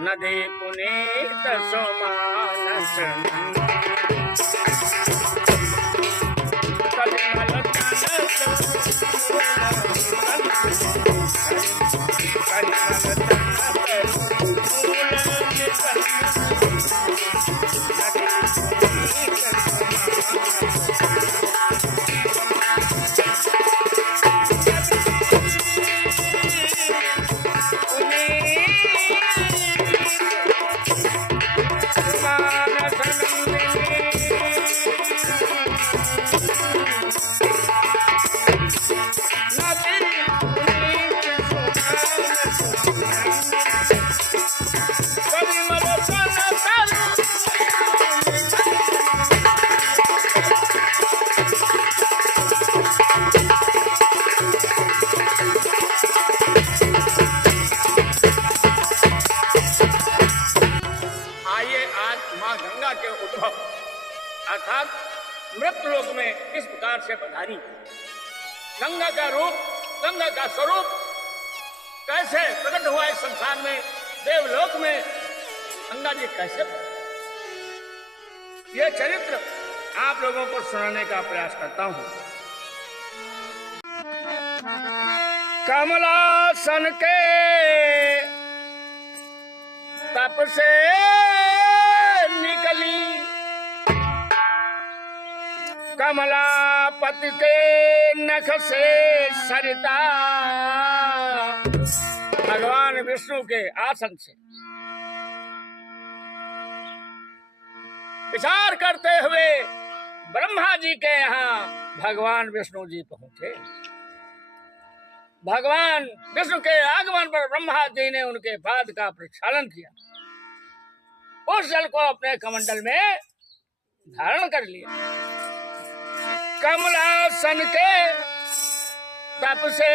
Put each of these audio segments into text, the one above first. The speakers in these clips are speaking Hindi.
नदी पुनीत सोमानस कलिमल अर्थात मृत्युलोक में इस प्रकार से पधारी। गंगा का रूप, गंगा का स्वरूप कैसे प्रकट हुआ इस संसार में, देवलोक में गंगा जी कैसे, यह चरित्र आप लोगों को सुनाने का प्रयास करता हूं। कमलासन के तप से निकली कमलापति के नख से सरिता, भगवान विष्णु के आसन से विचार करते हुए ब्रह्मा जी के यहाँ भगवान विष्णु जी पहुंचे। भगवान विष्णु के आगमन पर ब्रह्मा जी ने उनके पाद का प्रक्षालन किया, उस जल को अपने कमंडल में धारण कर लिया। कमलासन के तप से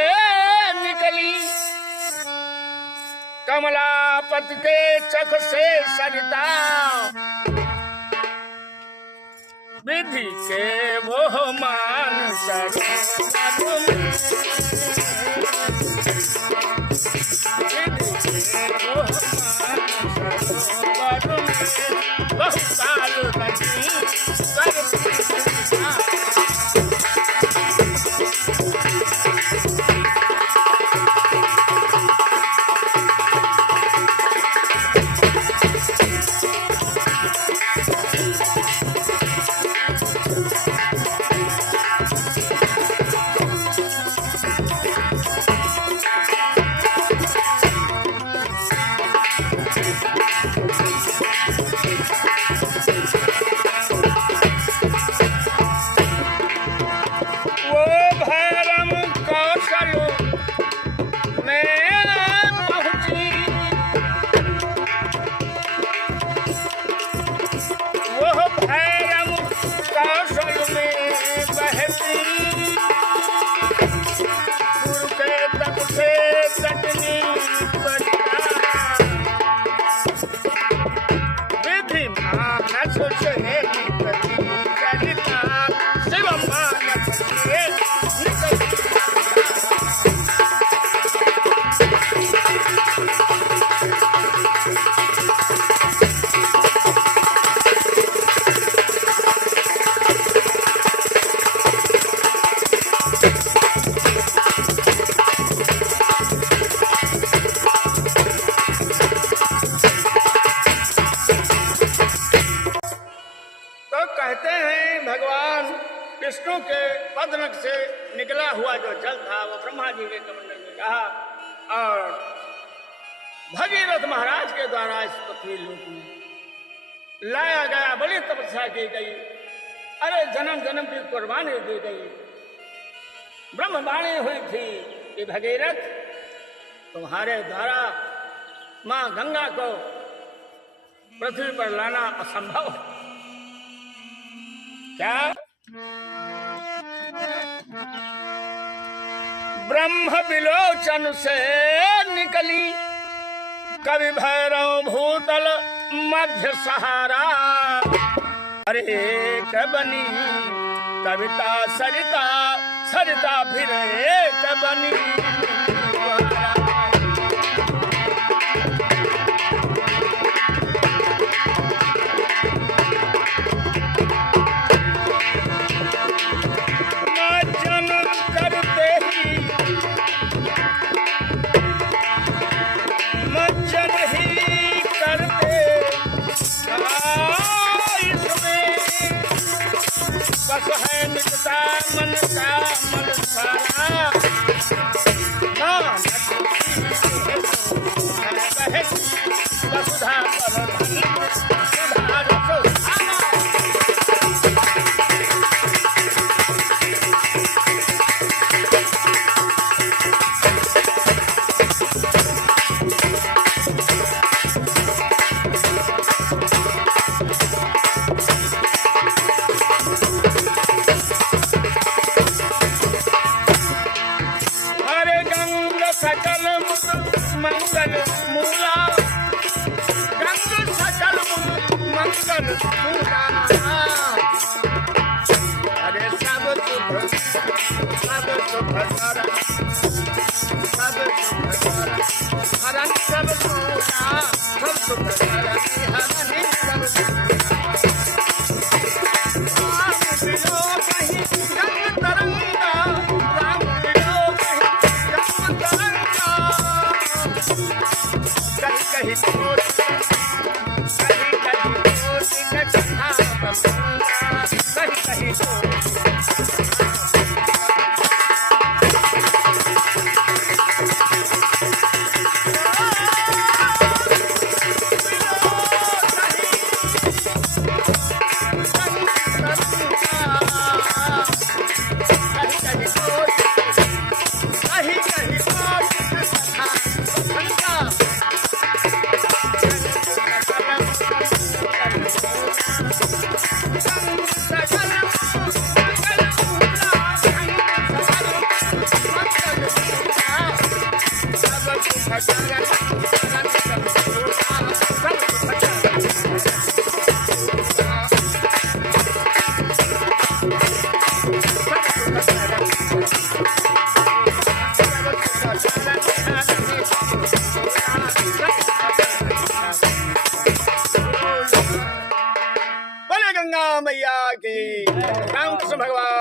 निकली कमलापति के चख से सरिता, विधि के वो मान सरोवर में, विधि के वो मान सरोवर में बहुत साल रही विष्णु के पद्मक से निकला हुआ जो जल था वो ब्रह्मा जी के कमंडल में रहा और भगीरथ महाराज के द्वारा इस पृथ्वी लोक में लाया गया, बड़ी तपस्या की गई, अरे जन्म जन्म की कुर्बानी दी गई। ब्रह्मवाणी हुई थी कि भगीरथ तुम्हारे द्वारा मां गंगा को पृथ्वी पर लाना असंभव है। क्या ब्रह्म विलोचन से निकली कवि भैरव भूतल मध्य सहारा, अरे बनी कविता सरिता सरिता फिर एक बनी। मंगल मूला गंग सकल मंगल मूला अरे सब सुख कर हरण सब सूना सब सुख कर हरण सब राम बिलो कहीं रंग तरंगा राम बिलो कहीं रंग तरंगा कहीं मैया की रामकृष्ण भगवान